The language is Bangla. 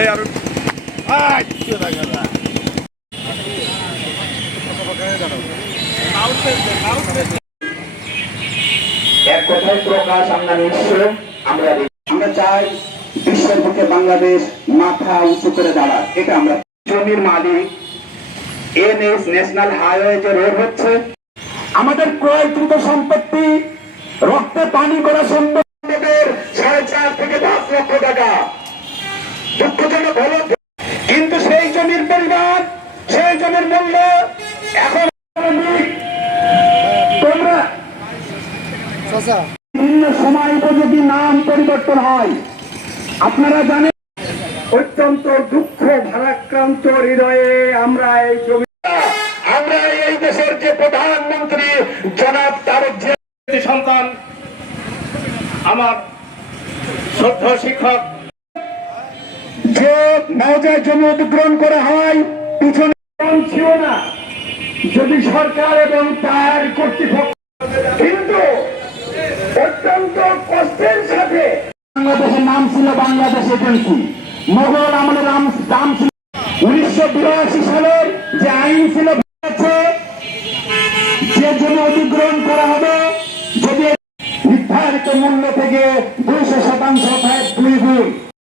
এক কথায় প্রকাশ আমরা নিঃস্ব। আমরা চাই বিশ্বের বুকে বাংলাদেশ মাথা উঁচু করে দাঁড়ায়। এটা আমরা জমির মালিক এনএস ন্যাশনাল হাইওয়ে যে রোড হচ্ছে, আমাদের ক্রয়কৃত সম্পত্তি রক্তে পানি করা সম্পত্তির 4.5 থেকে 10 লক্ষ টাকা। দুঃখজনক হলো কিন্তু সেই জমির পরিমাণ, সেই জমির মূল্য এখন তোমরা বিভিন্ন সময় উপযোগী নাম পরিবর্তন হয়। আপনারা জানেন, অত্যন্ত দুঃখ ভারাক্রান্ত হৃদয়ে আমরা এই দেশের যে প্রধানমন্ত্রী জনাব তারেক জিয়া সন্তান, আমার শ্রদ্ধেয় শিক্ষক, যে মৌজার জমি অধিগ্রহণ করা হয় পিছনে ছিল না যদি সরকার এবং তার কর্তৃপক্ষ, কিন্তু অত্যন্ত কষ্টের সাথে বাংলাদেশের নাম ছিল বাংলাদেশ এজেন্সি। মোগল আমলের নাম ছিল 1982 সালের যে আইন ছিল, যে জমি অধিগ্রহণ করা হবে যদি নির্ধারিত মূল্য থেকে 200%